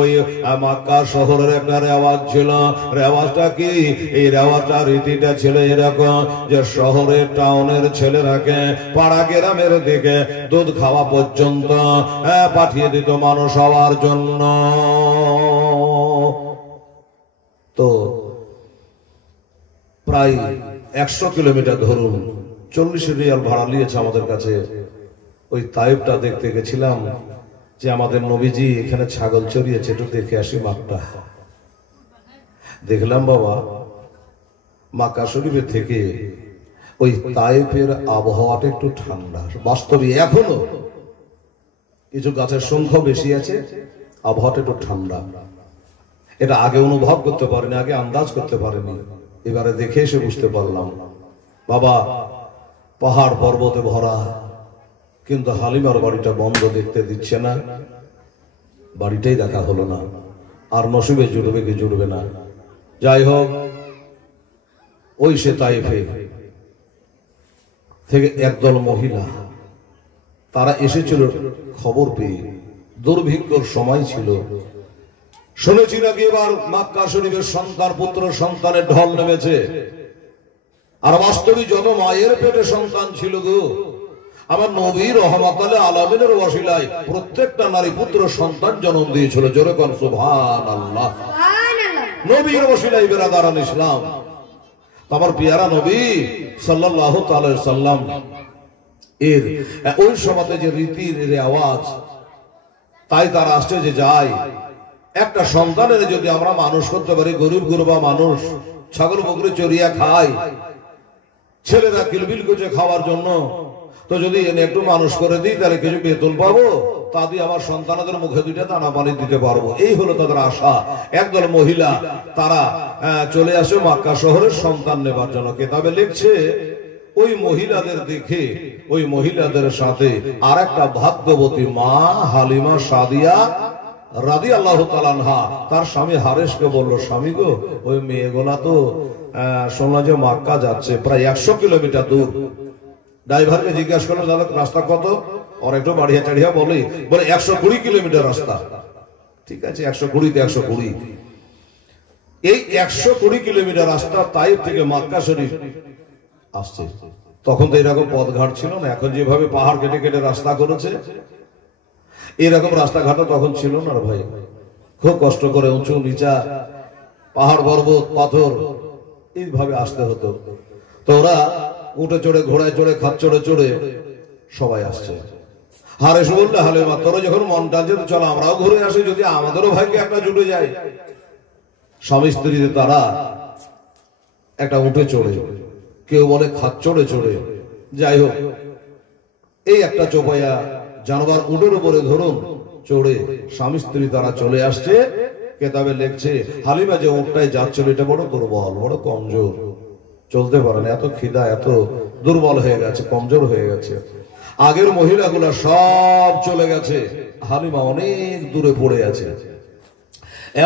ওই মক্কা শহরের একটা রেওয়াজ ছিল। রেওয়াজটা কি? এই রেওয়াজটা রীতিটা ছিল এরকম যে শহরের টাউনের ছেলেরাকে পাড়া গ্রামের দিকে দুধ খাওয়া পর্যন্ত পাঠিয়ে দিত মানুষ হওয়ার জন্য। তো প্রায় 100 কিলোমিটার ধরুন, 40 রিয়াল ভাড়া নিয়েছে আমাদের কাছে। ওই তাইফটা দেখতে গেছিলাম যে আমাদের নবীজি এখানে ছাগল চড়িয়েছে, একটু দেখে আসি মাঠটা। দেখলাম বাবা মক্কা শরীফের থেকে ওই তাইফের আবহাওয়াটা একটু ঠান্ডা। বাস্তবে এখনো কিছু গাছের সংখ্যা বেশি আছে, আবহাওয়াটা একটু ঠান্ডা। এটা আগে অনুভব করতে পারিনি, আগে আন্দাজ করতে পারিনি, এবারে দেখে এসে বুঝতে পারলাম। বাবা পাহাড় পর্বতে ভরা, কিন্তু হালিমার বাড়িটা বন্ধ, দেখতে দিচ্ছে না, বাড়িটাই দেখা হলো না। আর নসিবে জুড়বে কি জুড়বে না, যাই হোক। ওই সে তাইফে থেকে একদল মহিলা তারা এসেছিল খবর পেয়ে, দুর্ভিক্ষর সময় ছিল। শুনেছি নাকি এবার মক্কা শরীফের সন্তান পুত্র সন্তানের ঢল নেমেছে। আর বাস্তবিক যত মায়ের পেটে সন্তান ছিল গো, আমার নবী রহমাতুল আলামিনের ওয়াসিলায় প্রত্যেকটা নারী পুত্র সন্তান জন্ম দিয়েছিল। জোরে কোন সুবহানাল্লাহ। নবীর ওয়াসিলায় বেরাদারান ইসলাম, আমার পিয়ারা নবী সাল্লাল্লাহু তাআলা সাল্লাম এর ওই সমাজে যে রীতির রেওয়াজ, তাই তারা আসছে যে যায় একটা সন্তানের যদি আমরা মানুষ করতে পারি, গরিব গুরবা মানুষ ছাগল বকরি চড়িয়া খায়, ছেলেরা কিলবিল করছে খাওয়ার জন্য, তো যদি এনে একটু মানুষ করে দিই তাহলে কিছু বেতন পাবো, তা দিয়ে আমার সন্তানদের মুখে দুইটা দানা পানি দিতে পারবো। এই হলো তাদের আশা। একদল মহিলা তারা চলে আসে মক্কা শহরের সন্তান নেবার জন্য। কিতাবে লিখছে ওই মহিলাদের দেখে ওই মহিলাদের সাথে আর একটা ভাগ্যবতী মা হালিমা সাদিয়া রাদিয়াল্লাহু তাআলা আনহা তার স্বামী হারেসকে বলল, স্বামী গো, ওই মেয়েগুলা তো শুনলাম যে মক্কা যাচ্ছে, প্রায় 100 কিলোমিটার দূর। ড্রাইভারকে জিজ্ঞাসা করলো দাদা রাস্তা কত? ওর একটু বাড়িয়া চাড়িয়া বলে 120 কিলোমিটার রাস্তা। ঠিক আছে, 120 120। এই 120 কিলোমিটার রাস্তা তাইফ থেকে মক্কা শরীফ আসছে। তখন তো এরকম পথঘাট ছিল না, এখন যেভাবে পাহাড় কেটে কেটে রাস্তা করেছে, এরকম রাস্তাঘাটও তখন ছিল না ভাই। খুব কষ্ট করে উঁচু নিচা পাহাড় পর্বত পাথর এইভাবে আসতে হতো। তো ওরা উঠে চড়ে ঘোড়ায় চড়ে খাত চড়ে চড়ে সবাই আসছে। হারেস বললে, হালিমা তোর যখন মন টানছে তো চলো আমরাও ঘুরে আসি, যদি আমাদেরও ভাগ্যে একটা জুটে যায়। স্বামী স্ত্রীতে তারা একটা উঠে চড়ে, কেউ বলে খাত চড়ে চড়ে, যাই হোক এই একটা চোপাইয়া জানোয়ার উটের উপরে ধরুন চড়ে স্বামী স্ত্রী তারা চলে আসছে। কেতাবে লিখছে হালিমা যে উটটায় যাচ্ছিল এটা বড় দুর্বল, বড় কমজোর, চলতে পারে না, এত খিদা, এত দুর্বল হয়ে গেছে, কমজোর হয়ে গেছে। আগের মহিলাগুলা সব চলে গেছে, হালিমা অনেক দূরে পড়ে আছে।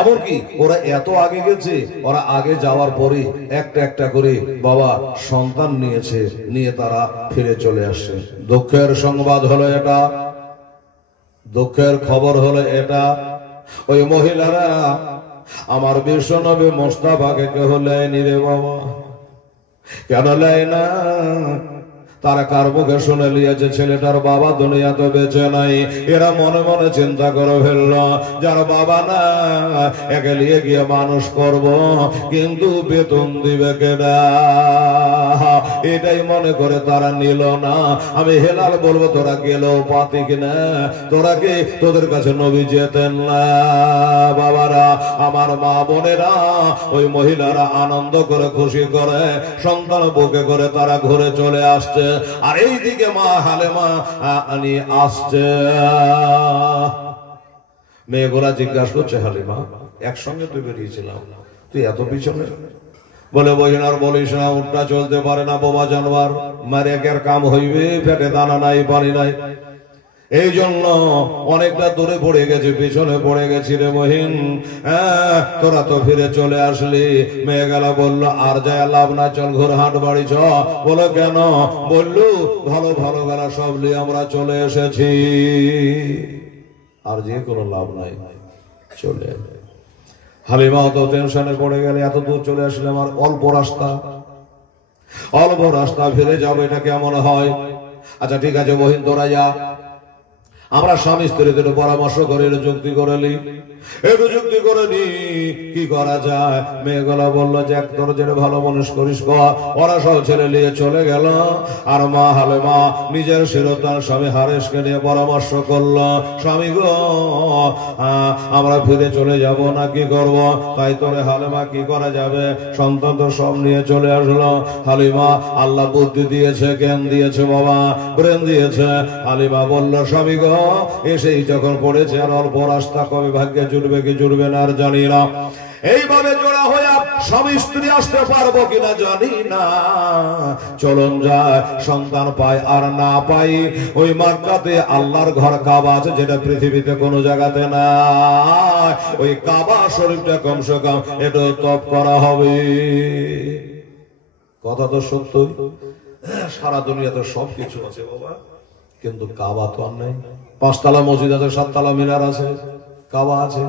এমনকি ওরা এত আগে গেছে, ওরা আগে যাওয়ার পরে একটা একটা করে বাবা সন্তান নিয়েছে, নিয়ে তারা ফিরে চলে আসছে। দুঃখের সংবাদ হলো এটা, দুঃখের খবর হলো এটা, ওই মহিলারা আমার বিশ্বনবী মুস্তাফাকে কেহ লেয়নি রে বাবা। কেন লেয় না? তারা কার মুখে শুনে লিয়েছে ছেলেটার বাবা দুনিয়াতে বেঁচে নাই। এরা মনে মনে চিন্তা করে ফেলল, যার বাবা না একে নিয়ে গিয়ে মানুষ করব, কিন্তু বেতন দিবে কেডা, এটাই মনে করে তারা নিল না। আমি হেলাল বলবো তোরা গেলেও পাতি কিনা, তোরা কি তোদের কাছে নবী যেতেন না? বাবারা, আমার মা বোনেরা, ওই মহিলারা আনন্দ করে খুশি করে সন্তান বুকে করে তারা ঘুরে চলে আসছে। আর এইদিকে মা হালিমা আসছে। মেয়েগুলা জিজ্ঞাসা করছে, হালিমা একসঙ্গে তুই বেরিয়েছিলাম, তুই এত পিছনে? বলে বহিন আর বলিস না, উঠটা চলতে পারে না, বোবা জানোয়ার, মারে একের কাম হইবে, পেটে দানা নাই পানি নাই, এই জন্য অনেকটা দূরে পড়ে গেছে, পিছনে পড়ে গেছি রে বহিন। তোরা তো ফিরে চলে আসলি। মেয়ে গেলা বললো আর যায় লাভ না, চল ঘুর হাট বাড়ি চ। বলো কেন? বললু ভালো ভালো গেলা সব নিয়ে আমরা চলে এসেছি, আর যে কোনো লাভ নাই। চলে হালিমাও তো টেনশনে পড়ে গেলে, এত দূর চলে আসলে আমার অল্প রাস্তা ফিরে যাবো, এটা কেমন হয়? আচ্ছা ঠিক আছে বহিন, তোরা যা, আমরা স্বামী স্ত্রীদের পরামর্শ করে যুক্তি করে নি, কি করা যায়? মেয়েগুলা বললো যে এক তোর যেটা ভালো মানুষ করিস, ওরা সব ছেলে নিয়ে চলে গেল। আর মা হালেমা নিজের শিরতার স্বামী হারেসকে নিয়ে পরামর্শ করলো, স্বামী গো আমরা ফিরে চলে যাব না, কি করব? তাই তোরে হালেমা কি করা যাবে? সন্তান তো সব নিয়ে চলে আসলো। হালিমা, আল্লাহ বুদ্ধি দিয়েছে, জ্ঞান দিয়েছে বাবা, ব্রেন দিয়েছে। হালিমা বলল, স্বামী গো এসেই যখন পড়েছে, আর অল্প রাস্তা, কবে ভাগ্যে জুড়বে কি জুড়বে না আর জানি না। এইভাবে জোড়া হয়ে স্বামী স্ত্রী আসতে পারবো কিনা জানি না। চলুন যায়, সন্তান পাই আর না পাই, ওই মক্কাতে আল্লাহর ঘর কাবা আছে, যেটা পৃথিবীতে কোনো জায়গাতে না। ওই কাবা শরীফটা কমসে কম এটা তপ করা হবে। কথা তো সত্যই, সারা দুনিয়াতে সবকিছু আছে বাবা, কিন্তু কাবা তো আর নেই। 5 তলা মসজিদ আছে, 7 তলা মিনার আছে, কাবা আছে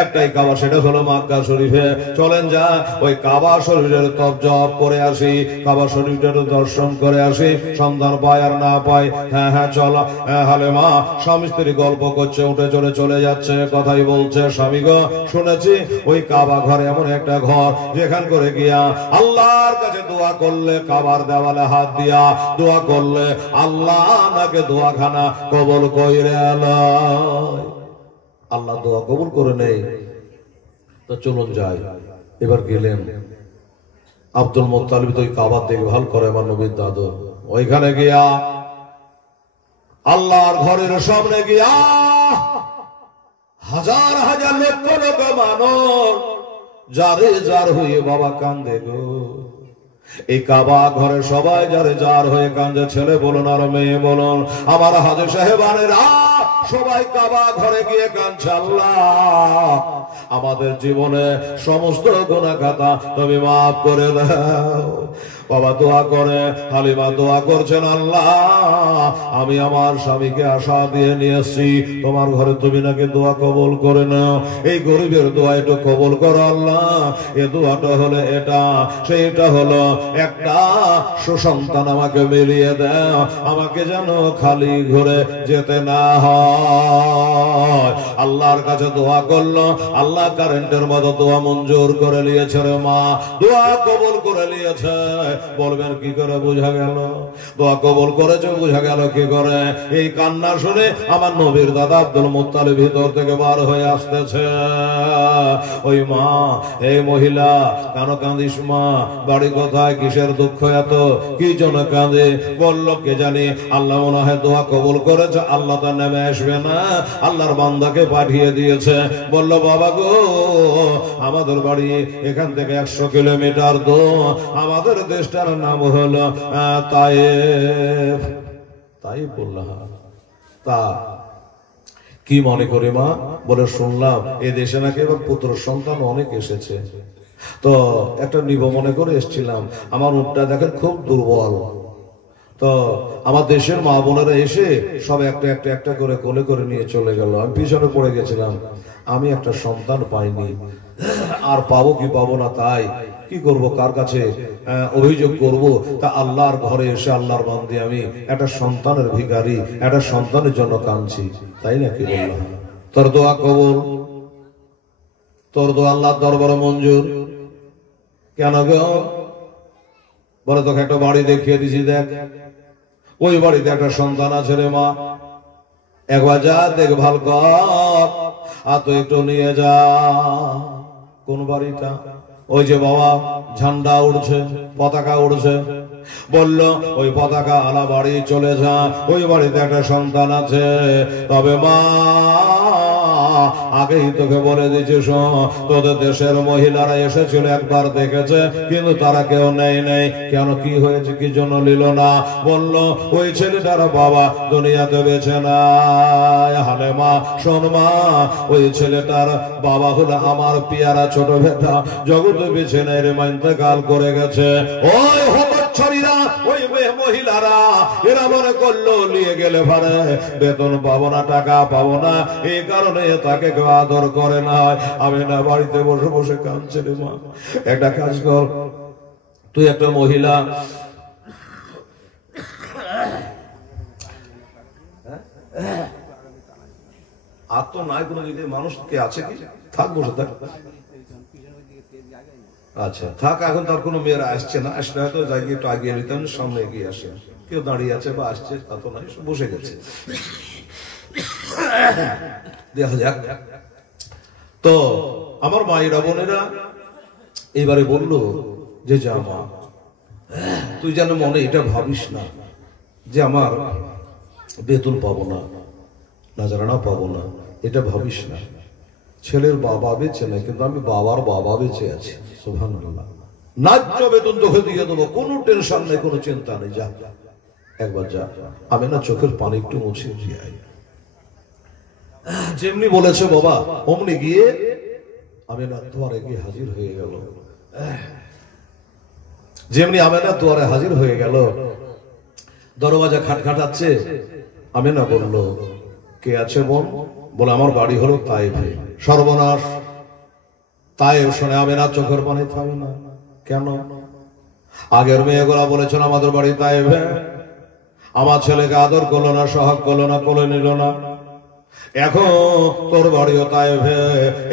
একটাই কাবা, সেটা হলো মক্কা শরীফে। চলেন যা ওই কাবা শরীফের তপ জপ করে আসি, কাবা শরীফের দর্শন করে আসি, সন্ধান পায় আর না পায়। হ্যাঁ চলো। হালেমা স্বামী স্ত্রী গল্প করছে, উঠে চলে যাচ্ছে, কথাই বলছে, স্বামী গো শুনেছি ওই কাবা ঘর এমন একটা ঘর, যেখান করে গিয়া আল্লাহর কাছে দোয়া করলে, কাবার দেওয়ালে হাত দিয়া দোয়া করলে আল্লাহ নাকে দোয়াখানা কবুল কইরে আল্লাহ, আল্লাহ দোয়া কবুল করে নেই। তো চলুন যাই। এবার গেলেন, আব্দুল মুত্তালিব তো ওই কাবার দেখভাল করে, আমার নবীর দাদু। ওইখানে গিয়া আল্লাহর ঘরের সামনে গিয়া হাজার হাজার লক্ষ লক্ষ মানুষ যারে যার হয়ে বাবা কান্দে গো। এই কাবা ঘরে সবাই যারে যার হয়ে কান্দে, ছেলে বলুন আর মেয়ে বলুন, আমার হাজী সাহেবানেরা সবাই কাবা ঘরে গিয়ে কাঁদছে, আল্লাহ আমাদের জীবনে সমস্ত গুনাহ খাতা তুমি মাফ করে দাও। বাবা দোয়া করে, হালিমা দোয়া করছেন, আল্লাহ আমি আমার স্বামীকে আশা দিয়ে নিয়েছি তোমার ঘরে, তুমি নাকি দোয়া কবুল করে নাও। এই গরিবের দোয়া একটু কবুল করো আল্লাহ। এ দোয়াটা হলে এটা, সেইটা হলো একটা সুসন্তান আমাকে মিলিয়ে দাও, আমাকে যেন খালি ঘুরে যেতে না হয়। আল্লাহর কাছে দোয়া করলো, আল্লাহ কারেন্টের মতো দোয়া মঞ্জুর করে নিয়েছে রে মা, দোয়া কবুল করে নিয়েছে। বলবেন কি করে বোঝা গেল দোয়া কবুল করেছে? বোঝা গেল কি করে? এই কান্না শুনে আমার নবীর দাদা আব্দুল মুত্তালিব ভিতর থেকে বার হয়ে আসতেছে। ওই মা, এই মহিলা কেন কাঁদিস মা? বাড়ি কোথায়? কিসের দুঃখ এত? কি জন্য কাঁদে? বললো কে জানি আল্লাহ মনে হয় দোয়া কবুল করেছে, আল্লাহ তো নেমে আসবে না, আল্লাহর বান্দাকে পাঠিয়ে দিয়েছে। বলল বাবা গো আমাদের বাড়ি এখান থেকে 100 কিলোমিটার দূর, আমাদের দেশটার নাম হলো তায়েফ। তাই বললাম, তা কি মনে করি মা? বলে শুনলাম এই দেশে নাকি এবার পুত্র সন্তান অনেক এসেছে, তো একটা নিব মনে করে এসেছিলাম। আমার উটটা দেখেন খুব দুর্বল, তো আমার দেশের মা বোনেরা এসে সব একটা করে কোলে করে নিয়ে চলে গেল, আমি পিছনে পড়ে গেছিলাম। আমি একটা সন্তান পাইনি, আর পাবো কি পাবো না, তাই কি করব, কার কাছে অভিযোগ করব? তা আল্লাহর ঘরে এসে আল্লাহর বান্দি আমি একটা সন্তানের ভিখারি, একটা সন্তানের জন্য কাঁদছি। তাই নাকি বললাম? তোর দোয়া কবুল, তোর দোয়া আল্লাহর দরবারে মঞ্জুর। কেন গো? বলে তোকে একটা বাড়ি দেখিয়ে দিছি, দেখ ওই বাড়িতে একটা সন্তান আছে রে মা, একবার যা দেখভাল কর, আর তুই একটু নিয়ে যা। কোন বাড়িটা? ওই যে বাবা ঝান্ডা উড়ছে, পতাকা উড়ছে। বলল ওই পতাকা আলা বাড়ি চলে যা, ওই বাড়িতে একটা সন্তান আছে। তবে মা আগেই তোকে বলে দিচ্ছি, তোদের দেশের মহিলারা এসেছিল, একবার দেখেছে, কিন্তু তারা কেউ নেই। কেন? কি হয়েছে? কি জন্য নিল না? বলল ওই ছেলেটার বাবা দুনিয়াতে বেঁচে নাই। হালেমা শোন মা, ওই ছেলেটার বাবা হলো আমার পিয়ারা ছোট বেটা, জগতে বেঁচে নেই রে, ইন্তেকাল করে গেছে। ওই হতচ্ছাড়িরা, ওই মহিলারা এরা মনে করলো নিয়ে গেলে পারে বেতন পাবো না, টাকা পাবো না, এই কারণে তাকে কেউ আদর করে না। আমি না বাড়িতে বসে বসে কাঁদছে রে মা। একটা কাজ কর, তুই একটা মহিলা, আর তো নাই কোনো দিকে মানুষ কে আছে কি, থাক বসে থাক। আচ্ছা থাক, এখন তার কোনো মেয়েরা আসছে না, আসলে হয়তো জায়গায় একটু আগিয়ে নিতাম, সামনে এগিয়ে আসে, কেউ দাঁড়িয়ে আছে বা আসছে তা তো নাই, বসে গেছে। দেখা যাক। তো আমার মায়েরা বোনেরা এবারে বলল যে যা মা, তুই যেন মনে এটা ভাবিস না যে আমার বেতন পাবো না, নাজারানা পাবো না, এটা ভাবিস না। ছেলের বাবা বেঁচে নেই, কিন্তু আমি বাবার বাবা বেঁচে আছি। সুবহানাল্লাহ। ন্যায্য বেতন তোকে দিয়ে দেবো, কোনো টেনশন নেই, কোনো চিন্তা নেই। যা একবার যা। আমি না চোখের পানি একটু মুছে দিয়ে আই। যেমনি বলেছে বাবা অমনি গিয়ে আমেনা দুয়ারে গিয়ে হাজির হয়ে গেল। যেমনি আমেনা দুয়ারে হাজির হয়ে গেল, দরওয়াজা খটখটাচ্ছে। আমেনা বলল কে আছে বোন? বলে আমার বাড়ি হলো তায়েফে। সর্বনাশ! তায়েফ শুনে আমেনা চোখের পানি থামে না। কেন? আগের মেয়েগুলা বলেছেন আমাদের বাড়ি তায়েফে, আমার ছেলেকে আদর করলো না, সহাগ করলো না, কোলে নিল না। এখন তোর বাড়িও তায়েফে,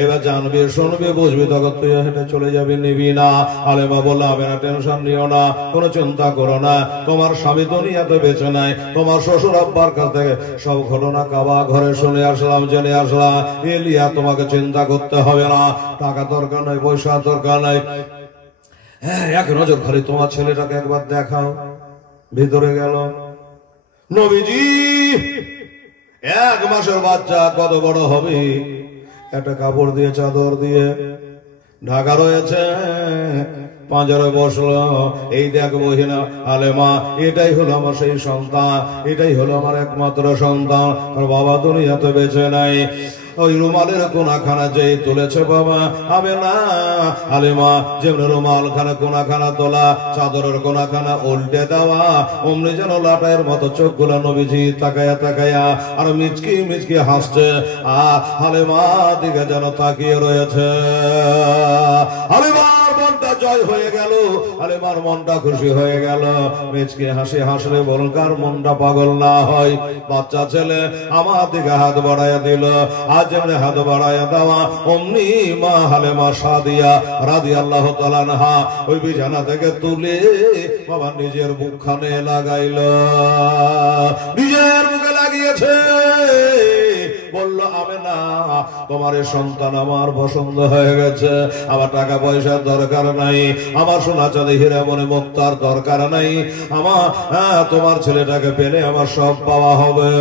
এবার জানবি, শুনবি, বুঝবি, তখন তুই হেঁটে চলে যাবি, নিবি না। আলেমা বললো আমি না, টেনশন নিও না, কোনো চিন্তা করো না, তোমার স্বামী দুনিয়াতে বেঁচে নাই। তোমার শ্বশুর আব্বার কাছ থেকে সব ঘটনা কাবা ঘরে শুনে আসলাম, জেনে আসলাম। এলিয়া তোমাকে চিন্তা করতে হবে না, টাকা দরকার নাই, পয়সা দরকার নাই। হ্যাঁ, এক নজর খালি তোমার ছেলেটাকে একবার দেখাও। ভিতরে গেল নবীজি। 1 মাসের বাচ্চা কত বড় হবে, একটা কাপড় দিয়ে চাদর দিয়ে ঢাকা রয়েছে, পাঁজরে বসলো। এই দেখ বহিনা আলেমা, এটাই হলো আমার সেই সন্তান, এটাই হলো আমার একমাত্র সন্তান। আর বাবা দুনিয়াতে বেঁচে নাই। ওই রুমালের কোনাখানা যে তুলেছে বাবা আমি না আলেমা, যেমন রুমাল খানা কোনাখানা তোলা, চাদরের কোনাখানা উল্টে দেওয়া, অমনি যেন লাটাইয়ের মতো চোখগুলা নবীজি তাকায়া তাকায়া আর মিচকি মিচকি হাসছে। আর আলেমা দিকে যেন তাকিয়ে রয়েছে। আলেমার মনটা জয় হয়ে গেল, আলেমার মনটা খুশি হয়ে গেল। মিচকি হাসি হাসলে বলকার মনটা পাগল না হয়। বাচ্চা ছেলে আমার দিকে হাত বাড়াইয়া দিল। আজ যেমনি হাত বাড়াইয়া দেওয়া, অমনি মা হালেমা সাদিয়া রাদিয়াল্লাহু তাআলা আনহা ওই বিছানা থেকে তুলে বাবা নিজের মুখখানে লাগাইল। নিজের মুখে লাগিয়েছে। বলল আমেনা, তোমার এই সন্তান আমার পছন্দ হয়ে গেছে। আমার টাকা পয়সার দরকার নাই, আমার সোনা চাঁদি হীরা মনে মুক্তার দরকার নাই। আমার তোমার ছেলেটাকে পেলে আমার সব পাওয়া হবে।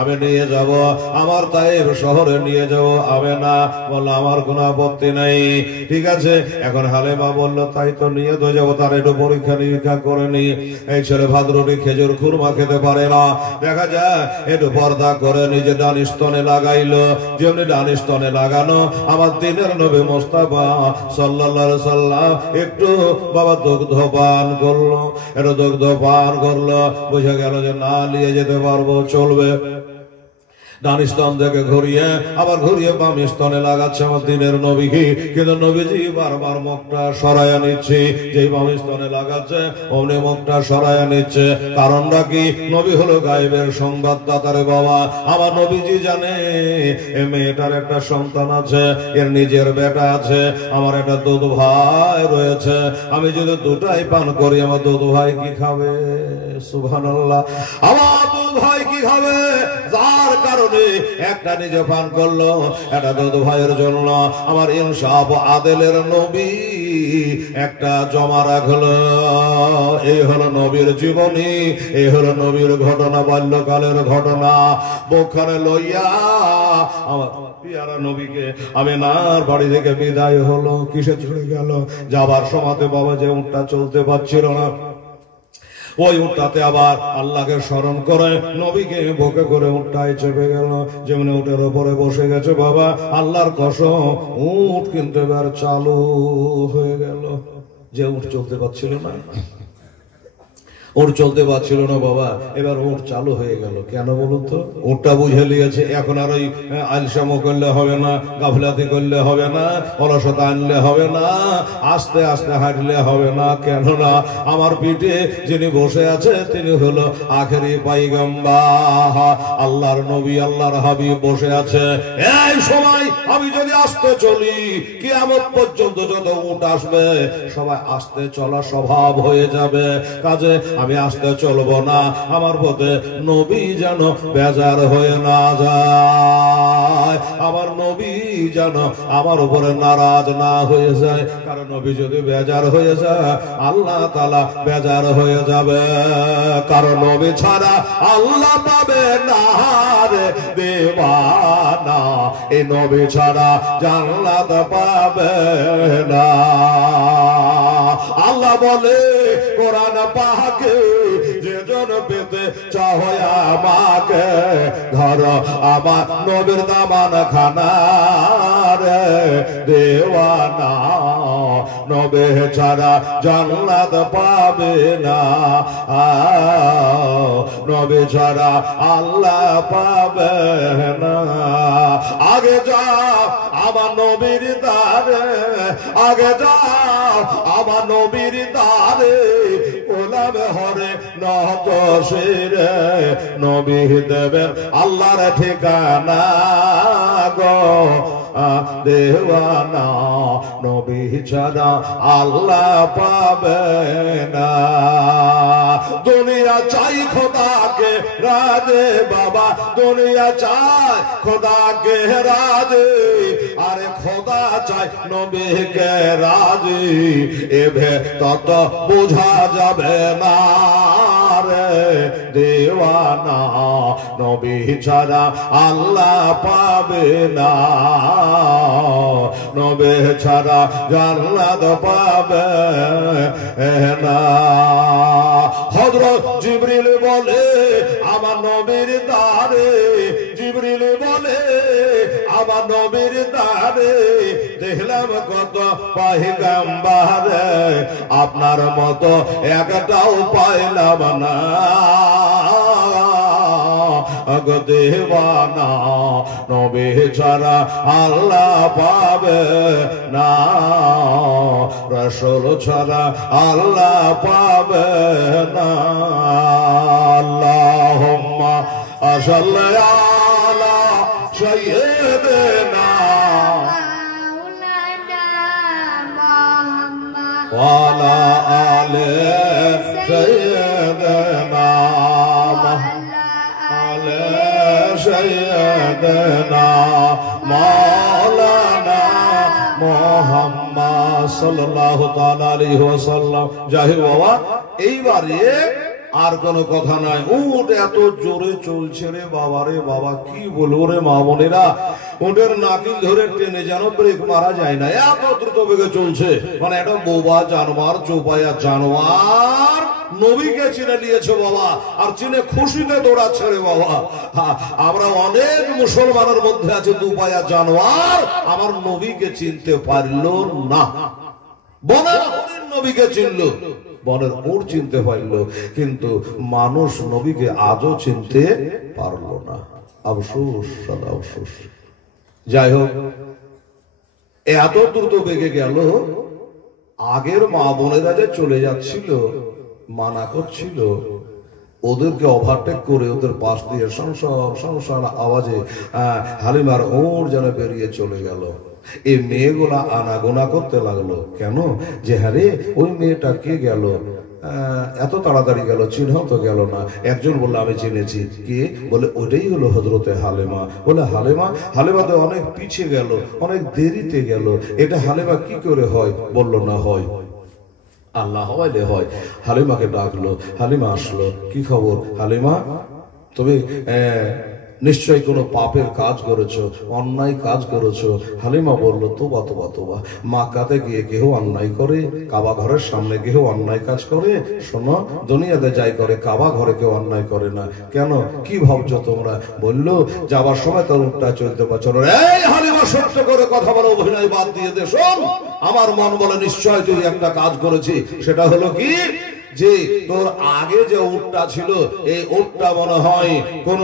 আমি নিয়ে যাব, আমার তায়েফ শহরে নিয়ে যাব। আমেনা বলল আমার কোনো আপত্তি নাই, ঠিক আছে। এখন হালেমা বলল তাই তো নিয়ে তো যাবো, তার একটু পরীক্ষা নিরীক্ষা করে নি। এই ছেলে ভাত রুটি খেজুর খুরমা খেতে পারে না, দেখা যায় একটু পর্দা করে নিজে ডান স্তনে লাগাইলো। যেমনি ডান স্তনে লাগানো আমার দিনের নবী মুস্তাফা সাল্লাল্লাহু আলাইহি সাল্লাম একটু বাবা দুগ্ধ পান করলো, একটু দুগ্ধ পান করলো। বুঝে গেল যে না নিয়ে যেতে পারবো, চলবে। ডান স্তন থেকে ঘুরিয়ে আবার ঘুরিয়ে বাম স্তনে লাগাচ্ছে আমার দিনের নবীকে। কিন্তু নবীজি বারবার মুখটা সরাইয়া নিচ্ছে, যেই বাম স্তনে লাগাচ্ছে অমনি মুখটা সরাইয়া নিচ্ছে। কারণটা কি? নবী হলো গায়েবের সংবাদদাতারে বাবা। আমার নবীজি জানে এ মেয়েটার একটা সন্তান আছে, এর নিজের বেটা আছে, আমার একটা দুধ ভাই রয়েছে। আমি যদি দুটাই পান করি আমার দুধ ভাই কি খাবে? সুবহানাল্লাহ। আমার দুধ ভাই কি খাবে? যার কারণে একটা নিজে পান করলো, একটা দুধ ভাইয়ের জন্য আমার ইনসাফ আদেলের নবী একটা জমা রাখলো। এই হলো নবীর জীবনী, এই হলো নবীর ঘটনা, বাল্যকালের ঘটনা। বুকখানে লইয়া আমার পিয়ারা নবীকে আমেনার বাড়ি থেকে বিদায় হলো। কিসে চলে গেল? যাবার সময়তে বাবা যে উঠটা চলতে পারছিল না, ওই উঠটাতে আবার আল্লাহকে স্মরণ করে নবীকে বুকে করে উঠটায় চেপে গেল। যেমনি উটের উপরে বসে গেছে বাবা, আল্লাহর কসম উট কিন্তু এবার চালু হয়ে গেল। যে উট চলতে পারছিল না, ওর চলতে পারছিল না বাবা, এবার ওর চালু হয়ে গেল। কেন বলুন তো? ওরটা বুঝে নিয়েছে, এখন আর ওই আলসামো করলে হবে না, গাফলাতি করলে হবে না, অলসতা আনলে হবে না, আস্তে আস্তে হাঁটলে হবে না। কেননা আমার পিঠে যিনি বসে আছে তিনি হলো আখেরি পয়গম্বর, আল্লাহর নবী, আল্লাহর হাবিব বসে আছে। এই সময় আমি যদি আস্তে চলি, কিয়ামত পর্যন্ত যত উট আসবে সবাই আস্তে চলা স্বভাব হয়ে যাবে। কাজে আমি আস্তে চলবো না, আমার পথে নবী যেন বেজার হয়ে না যায়, আমার নবী যেন আমার উপরে নারাজ না হয়ে যায়। কারণ নবী যদি বেজার হয়ে যায়, আল্লাহ তাআলা বেজার হয়ে যাবে। কারণ নবী ছাড়া আল্লাহ পাবে না রে দেওয়ানা, এই নবী ছাড়া জান্নাত পাবে না। আল্লাহ বলে কোরআন পাকে, যেজন পেতে চাও আমাকে, ধর আমার নবীর দামান খানা রে দেওয়ানা, নবী ছাড়া জান্নাত পাবে না, নবী ছাড়া আল্লাহ পাবে না। আগে যাও আমার নবীর দ্বারে, আগে যাও আমার নবীর দ্বারে, গোলাম হরে নত শিরে, নবী দেবেন আল্লাহর ঠিকানা গো দেওয়ানা, নবী ছাড়া আল্লাহ পাবে না। দুনিয়া চাই খোদাকে রাজে বাবা, দুনিয়া চাই খোদাকে রাজে, আরে খোদা চাই নবীকে রাজে, এভে তত বোঝা যাবে না রে দেওয়ানা, নবী ছাড়া আল্লাহ পাবে না, নবী ছাড়া জান্নাত পাবে না। হযরত জিবরিল বলে আমার নবীর দ্বারে, জিবরিল বলে আমার নবীর দ্বারে, দেখলাম কত পয়গম্বর, আপনার মতো একটাও পাইলাম না গো দেওয়ানা, নবী ছাড়া আল্লাহ পাবে না, রাসূল ছাড়া আল্লাহ পাবে না। আল্লাহুম্মা সাল্লি আলা সাইয়্যিদিনা ওয়া আলা আলি সাইয়্যিদিনা سيدنا مولانا মুহাম্মদ সাল্লাল্লাহু তাআলা আলাইহি ওয়াসাল্লাম। যাই হোক বাবা, এইবারে আর কোনো কথা নাই। উট এত জোরে চলছে রে বাবা, রে বাবা কি বলবো রে মা বোনেরা, উটের নাকিল ধরে টেনে যেন ব্রেক মারা যায় না, এত দ্রুত বেগে চলছে। মানে এটা বোবা জানোয়ার, চৌপায়া জানোয়ার নবীকে চিনে নিয়েছে বাবা, আর চিনে খুশিতে দৌড়াচ্ছে রে বাবা। আমরা অনেক মুসলমানের মধ্যে আছে দুপায়া জানোয়ার, আমার নবীকে চিনতে পারল না। বনের হরিণ নবীকে চিনল, বনের উট চিনতে পারল, কিন্তু মানুষ নবীকে আজও চিনতে পারল না। আফসোস, সদা আফসোস। যাই হোক, এত দ্রুত বেগে গেল, আগের মা বোনেরা যে চলে যাচ্ছিল মানা করছিল, ওদেরকে ওভারটেক করে ওদের পাশ দিয়ে সংসার আওয়াজে হালিমার ওর যেন বেরিয়ে চলে গেল। এই মেয়েগুলা আনাগোনা করতে লাগলো, কেন যে হারে ওই মেয়েটা কে গেল, এত তাড়াতাড়ি গেল, চিহ্ন তো গেল না। একজন বললো আমি চিনেছি, কে? বলে ওইটাই হলো হযরতে হালিমা। বলে হালিমা? হালিমা তো অনেক পিছিয়ে গেল, অনেক দেরিতে গেল, এটা হালিমা কি করে হয়? বলল না হয়, আল্লাহ হওয়াইলে হয়। হালিমাকে ডাকলো, হালিমা আসলো। কি খবর হালিমা? তুমি নিশ্চয়ই কোনো পাপের কাজ করেছো, অন্যায় কাজ করেছো। হালিমা বলল তোবা তোবা তোবা, মাক্কাতে গিয়ে কেউ অন্যায় করে? কাবা ঘরের সামনে কেউ অন্যায় কাজ করে? শোনো, দুনিয়াতে যাই করে, কাবা ঘরে কেউ অন্যায় করে না। কেন, কি ভাবছো তোমরা? বললো যাবার সময় তোর উল্টা চলতে পারছো না। এই হালিমা, সত্য করে কথা বলো, অভিনয় বাদ দিয়ে দে। শোন, আমার মন বলে নিশ্চয় তুই একটা কাজ করেছি। সেটা হলো কি, যে তোর আগে যে উটটা ছিল এই উটটা মনে হয় কোন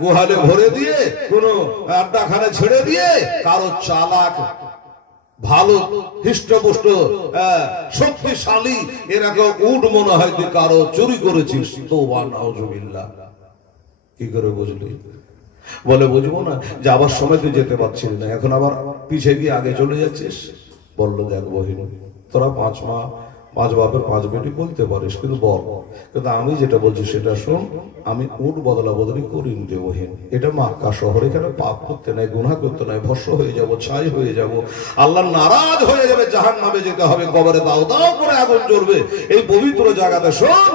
গুহালে ভরে দিয়ে কোন আড্ডাখানে ছেড়ে দিয়ে কারো চালাক ভালো হৃষ্টপুষ্ট শক্তিশালী এরকম উট মনে হয় তুই কারো চুরি করেছিস। তওবা নাউজুবিল্লাহ। কি করে বুঝলি? বলে বুঝবো না, যাবার সময় তুই যেতে পারছিস না, এখন আবার পিছিয়ে গিয়ে আগে চলে যাচ্ছিস। বললো দেখ বহিন, তোরা 5 মা 5 বাপের 5 বেটি বলতে পারিস, কিন্তু বল, কিন্তু আমি যেটা বলছি সেটা শোন। আমি উট বদলা বদলি করিনি রে বহিন। এটা মক্কা শহর, এখানে পাপ করতে নাই, গুনাহ করতে নাই, ভস্ম হয়ে যাব, ছাই হয়ে যাব, আল্লাহ নারাজ হয়ে যাবে, জাহান্নামে যেতে হবে, কবরে দাও দাও করে আগুন জ্বলবে। এই পবিত্র জায়গাতে শোন,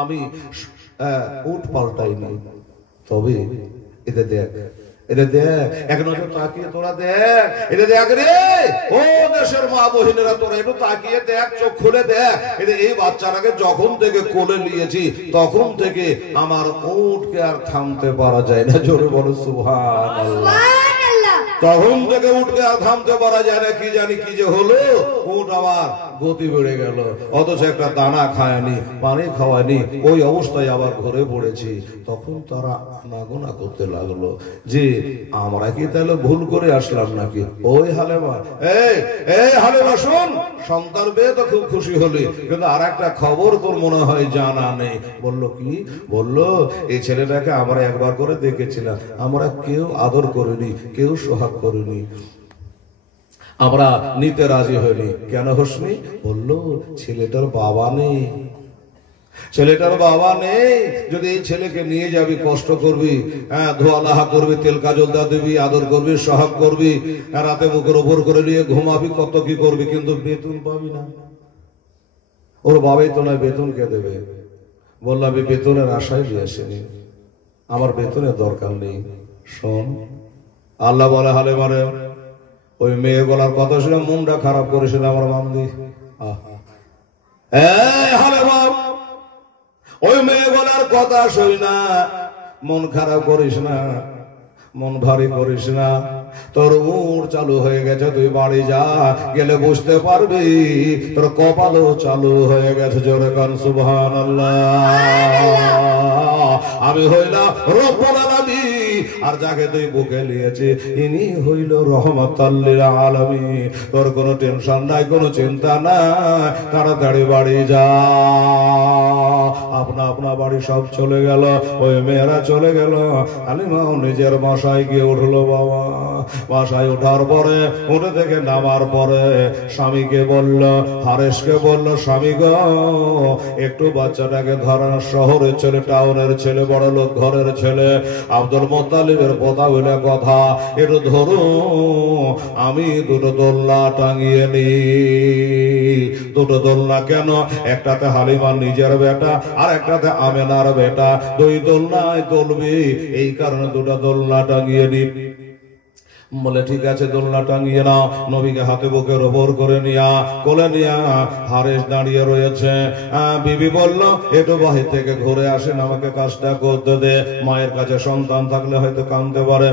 আমি উট পাল্টাই নাই। তবে এটা দেখ, এটা দেখ, এক নজর তাকিয়ে তোরা দেখ, এটা দেখ রে ও দেশের মা বহিনেরা, তোরা একটু তাকিয়ে দেখ, চোখ খুলে দেখ। এটা এই বাচ্চাটাকে যখন থেকে কোলে নিয়েছি তখন থেকে আমার উটকে আর থামতে পারা যায় না। জোরে বলো সুবহানাল্লাহ। তখন থেকে উঠকে আর থামতে পারা যায় না। কি জানি কি যে হলো, উট আবার গতি বেড়ে গেল, অথচ একটা দানা খায়নি, পানি খাওয়ায়নি, ওই অবস্থায় আবার ঘরে পড়েছি। তখন তারা আনাগোনা করতে লাগলো যে আমরা কি তাহলে ভুল করে আসলাম নাকি? ওই হালেমা, এই হালেমা শোন, সন্তান পেয়ে তো খুব খুশি হলি, কিন্তু আর একটা খবর তোর মনে হয় জানা নেই। বললো কি? বললো এই ছেলেটাকে আমরা একবার করে দেখেছিলাম, আমরা কেউ আদর করিনি, কেউ সোহাগ করিনি, আমরা নিতে রাজি হইনি। কেন হসনি? বললো ছেলেটার বাবা নেই, ছেলেটার বাবা নেই। যদি এই ছেলেকে নিয়ে যাবি, কষ্ট করবি, ধোয়ালাহা করবি, তেল কাজল দা দিবি, আদর করবি, সোহাগ করবি, রাতে মুখের ওপর করে নিয়ে ঘুমাবি, কত কি করবি, কিন্তু বেতন পাবি না। ওর বাবাই তো নয়, বেতন কে দেবে? বললাম আমি বেতনের আশায় নিয়ে আসিনি, আমার বেতনের দরকার নেই। শোন, আল্লাহ বলে হালে মারে, ওই মেয়ে গলার কথা শুনে মনটা খারাপ করেছিল আমার মামদি। হালে বাপ, ওই মেয়ে বলার কথা শুই না, মন খারাপ করিস না, মন ভারী করিস না। তোর উড় চালু হয়ে গেছে, তুই বাড়ি যা, গেলে বুঝতে পারবি তোর কপালও চালু হয়ে গেছে। জোরে কান সুবহানাল্লাহ। আমি হইলাম রব্বুল আলামিন, আর যাকে তুই বুকে নিয়েছি ইনি হইল রহমাতাল লিল আলামিন। তোর কোনো টেনশন নাই, কোনো চিন্তা নাই, তাড়াতাড়ি বাড়ি যা। আপনা আপনা বাড়ি সব চলে গেল, ওই মেয়েরা চলে গেল। হালিমাও নিজের বাসায় গিয়ে উঠলো। বাবা বাসায় ওঠার পরে, উঠে থেকে নামার পরে স্বামীকে বলল, হারেসকে বলল, স্বামী গো একটু বাচ্চাটাকে ধরেন, শহরের ছেলে, টাউনের ছেলে, বড় লোক ঘরের ছেলে, আব্দুল মুত্তালিবের কথা বলে কথা, একটু ধরুন, আমি দুটো দোলনা টাঙিয়ে নি। দুটো দোলনা কেন? একটাতে হালিমার নিজের বেটা, আর একটাতে আমেনার বেটা, দুই দোলনায় দোলবি, এই কারণে দুটো দোলনা টাঙিয়ে নি। বলে ঠিক আছে, দোলনা টাঙিয়ে নাও। নবীকে হাতে বুকের ওপর করে নিয়া, কোলে নিয়া হারেস দাঁড়িয়ে রয়েছে। বিবি বলল একটু বাহির থেকে ঘুরে আসেন, আমাকে কাজটা করতে দে। মায়ের কাছে সন্তান থাকলে হয়তো কাঁদতে পারে,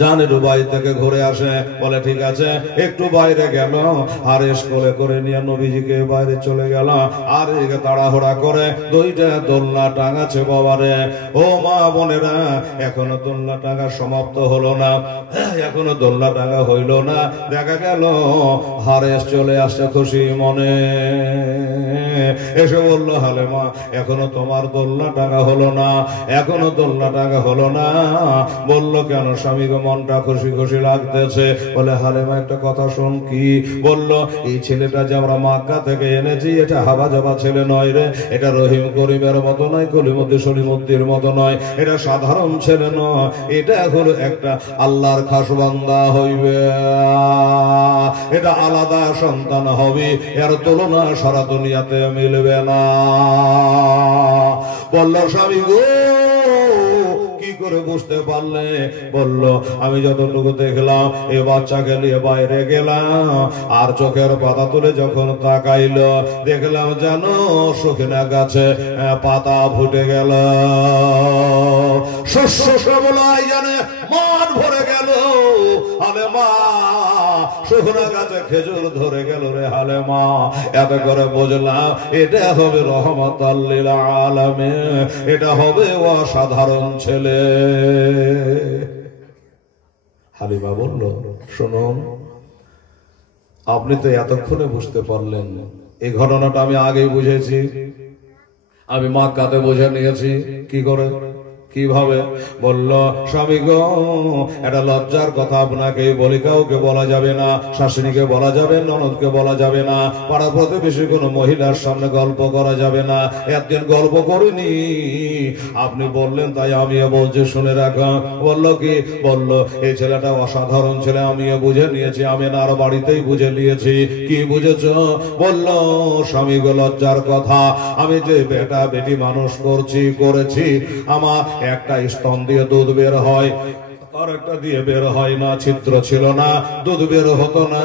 জান একটু বাইরে থেকে ঘুরে আসে। বলে ঠিক আছে, একটু বাইরে গেল, হারেস কোলে করে নিয়ে নবীজিকে বাইরে চলে গেল। আর এদিকে তাড়াহুড়া করে দুইটা দোলনা টাঙাছে। বাবারে ও মা বোনেরা, এখনো দোলনা টাঙা সমাপ্ত হলো না, এখনো দোলনা টাঙা হইল না। দেখা গেল হারেস চলে আসছে খুশি মনে, এসে বলল হালেমা এখনো তোমার দোলনা টাঙা হলো না, এখনো দোলনা টাঙা হলো না। বলল কেন স্বামী গো, মনটা খুশি খুশি লাগতেছে। বলে হালেমা একটা কথা শোন। কি? বলল এই ছেলেটা যে আমরা মক্কা থেকে এনেছি, এটা হাবা যাবা ছেলে নয় রে, এটা রহিম করিমের মতো নয়, কলিমুদ্দিন সলিমুদ্দির মতো নয়, এটা সাধারণ ছেলে নয়, এটা হলো একটা আল্লাহর খাস বান্দা হইবে, এটা আলাদা সন্তান হবে, এর তুলনা সারা দুনিয়াতে মিলবে না। বলল স্বামী গো কি করে বুঝতে পারলে? বলল আমি যতটুকু দেখলাম, এ বাচ্চাকে নিয়ে বাইরে গেলাম, আর চোখের পাতা তুলে যখন তাকাইল, দেখলাম যেন শুকনা গাছে পাতা ফুটে গেল, শস্য সবলাই জানে মাঠ ভরে গেল। আরে মা, শুকনা গাছে খেজুর ধরে গেল রে হালেমা। এত করে বুঝলাম এটা হবে রহমাতাল লিল আলামিন, এটা হবে অসাধারণ ছেলে। হালিমা বলল, শুনুন, আপনি তো এতক্ষণে বুঝতে পারলেন, এই ঘটনাটা আমি আগেই বুঝেছি, আমি মক্কাতে বুঝে নিয়েছি। কি করে, কিভাবে? বলল, স্বামী গো, এটা লজ্জার কথা আপনাকে বলি, কাউকে বলা যাবে না, শাশুড়িকে বলা যাবে, ননদকে বলা যাবে না, পাড়া প্রতিবেশী কোনো মহিলার সামনে গল্প করা যাবে না। একদিন গল্প করিনি, আপনি বললেন তাই আমিও বলছি, শুনে রাখা। বলল কি? বলল এই ছেলেটা অসাধারণ ছেলে, আমিও বুঝে নিয়েছি, আমি আর বাড়িতেই বুঝে নিয়েছি। কি বুঝেছ? বলল, স্বামী গো, লজ্জার কথা, আমি যে বেটা বেটি মানুষ করেছি, আমার একটা স্তন দিয়ে দুধ বের হয়, আর একটা দিয়ে বের হয় না, ছিদ্র ছিল না, দুধ বের হতো না,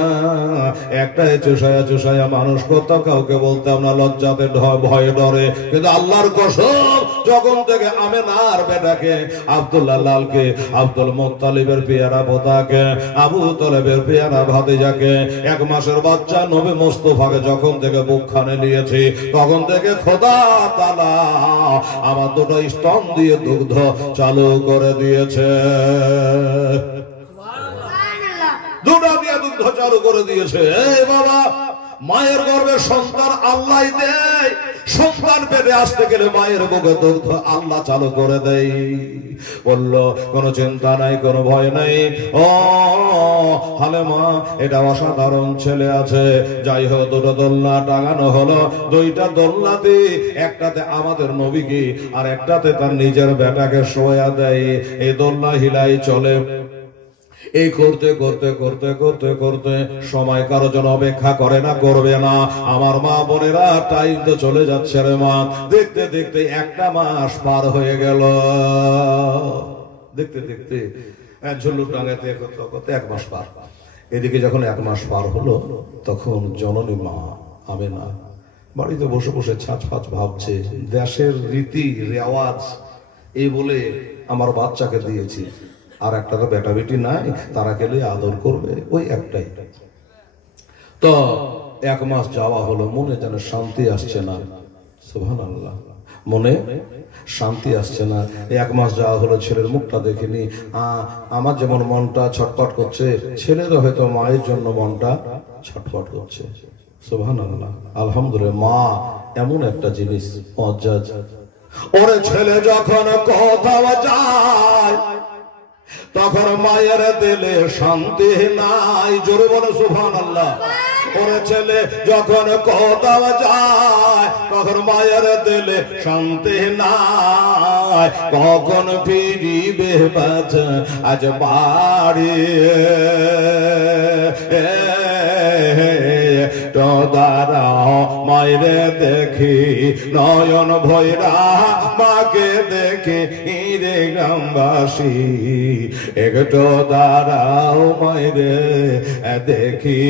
একটাই চুষায়া চুষায়া মানুষ করতাম, কাউকে বলতাম না, লজ্জাতে ভয়ে ডরে। কিন্তু আল্লাহর কসম, যখন থেকে আমেনার বেটাকে, আব্দুল্লাহ লালকে, আব্দুল মুত্তালিবের পেয়ারা পোতাকে, আবু তলেবের পেয়ারা ভাতিজাকে, 1 মাসের বাচ্চা নবী মুস্তাফাকে যখন থেকে বুকখানে নিয়েছি, তখন থেকে খোদা তাআলা আমার দুটো স্তন দিয়ে দুগ্ধ চালু করে দিয়েছে। দুটো দিয়ে দুগ্ধ চালু করে দিয়েছে। এই বাবা, মায়ের গর্ভে সন্তান আল্লাহ দেয়, সন্তান পেটে আসতে গেলে মায়ের বুকে দুগ্ধ আল্লাহ চালু করে দেয়। বলল, কোনো চিন্তা নাই, কোনো ভয় নাই, ও হালেমা, এটা অসাধারণ ছেলে আছে। যাই হোক, দুটো দোলনা টাঙানো হলো, 2টা দোলনাতে একটাতে আমাদের নবীকে আর একটাতে তার নিজের বেটাকে শোয়া দেয়। এই দোলনা হিলাই চলে। এই করতে করতে করতে করতে করতে সময় কারো জন্য অপেক্ষা করে না, করবে না। আমার মা বোনেরা, টাইম তো চলে যাচ্ছে রে মা। দেখতে দেখতে 1টা মাস পার হয়ে গেল। দেখতে দেখতে ঝুল্লু টাঙ্গাতে করতে 1 মাস পার। এদিকে যখন 1 মাস পার হলো, তখন জননী মা আমেনা বাড়িতে বসে বসে ছাঁচ ফাঁচ ভাবছে, দেশের রীতি রেওয়াজ এই বলে আমার বাচ্চাকে দিয়েছি, আর একটা তো বেটা বেটি নাই, তারা গেলে আদর করবে, ওই একটাই। তো 1 মাস যাওয়া হলো, মনে যেন শান্তি আসছে না। সুবহানাল্লাহ, মনে শান্তি আসছে না। 1 মাস যাওয়া হলো, ছেলের মুখটা দেখিনি। আমার যেমন মনটা ছটফট করছে, ছেলেরও হয়তো মায়ের জন্য মনটা ছটফট করছে। সুবহানাল্লাহ, আলহামদুলিল্লাহ। মা এমন একটা জিনিস, অজ্জাজ। ওরে ছেলে যখন কোথাও যায়, তখন মায়ের দিলে শান্তি নাই। জোরে বলে সুবহানাল্লাহ। ওরে ছেলে যখন কোথাও যায়, তখন মায়ের দিলে শান্তি নাই। কখন ফিরিবে বাচ্চা আজ বাড়ি, তো দাঁড়াও মায়েরে দেখি, নয়ন ভৈরা মাকে দেখি রে গ্রামবাসী, একটু দাঁড়াও মায়েরে দেখি।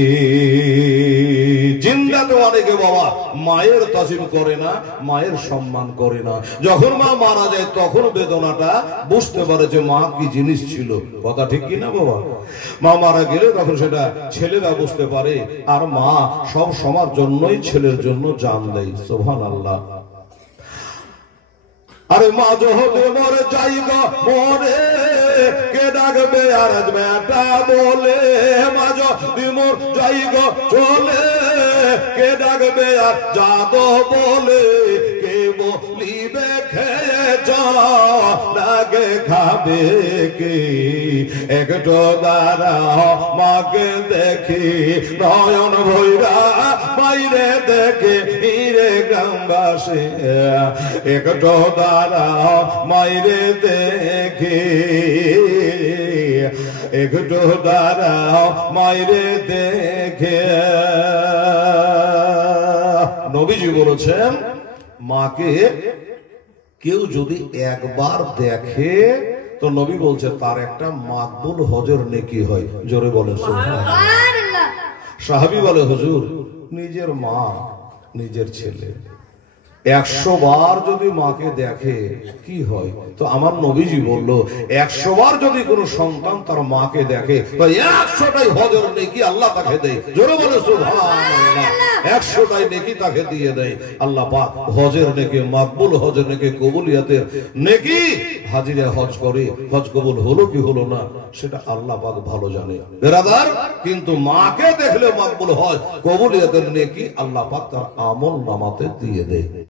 জিন্দাতে অনেকে বাবা মায়ের তাজিম করে না, মায়ের সম্মান করে না। যখন মা মারা যায়, তখন বেদনাটা বুঝতে পারে যে মা কি জিনিস ছিল। কথা ঠিক কিনা বাবা? মা মারা গেলে তখন সেটা ছেলেরা বুঝতে পারে, আর মা সব সময়ের জন্যই ছেলের জন্য জান দেয়। সুবহানাল্লাহ। আরে মা যদি মরে যাইগো মরে, কে ডাকবে আর বেটা বলে? মা যদি মর যাইগো চলে, কে ডাকবে আর যাদো বলে? কে বলিবে খেয়েছ ডাকে খাবে কি? একটু দাঁড়াও মাকে দেখি, নয়ন ভৈরা বাইরে দেখে হিরে গ্রামবাসী, একটু দাঁড়াও মাইরে দেখি, একটু দাঁড়াও মাইরে দেখে। নবীজি বলেছেন, মাকে কেউ যদি একবার দেখে, তো নবী বলছে তার একটা মাকবুল হজের নেকি হয়। জোরে বলে সুবহানাল্লাহ। সাহাবী বলে, হুজুর, নিজের মা, নিজের ছেলে, 100 বার যদি মাকে দেখে কি হয়? তো আমার নবীজি বলল 100 বার যদি কোনো সন্তান তার মাকে দেখে তো 100টাই হজের নেকি আল্লাহ তাকে দেয়। জোরে বলে সুবহানাল্লাহ। 100টাই নেকি তাকে দিয়ে দেয় আল্লাহ পাক। হজের নেকি, মাকবুল হজের নেকি, কবুলিয়াতের নেকি। হাজিরা হজ করে, হজ কবুল হলো কি হলো না সেটা আল্লাহ পাক ভালো জানে বেরাদার। কিন্তু মাকে দেখলে মাকবুল হজ কবুলিয়াতের নেকি আল্লাহ পাক তার আমল নামাতে দিয়ে দেয়।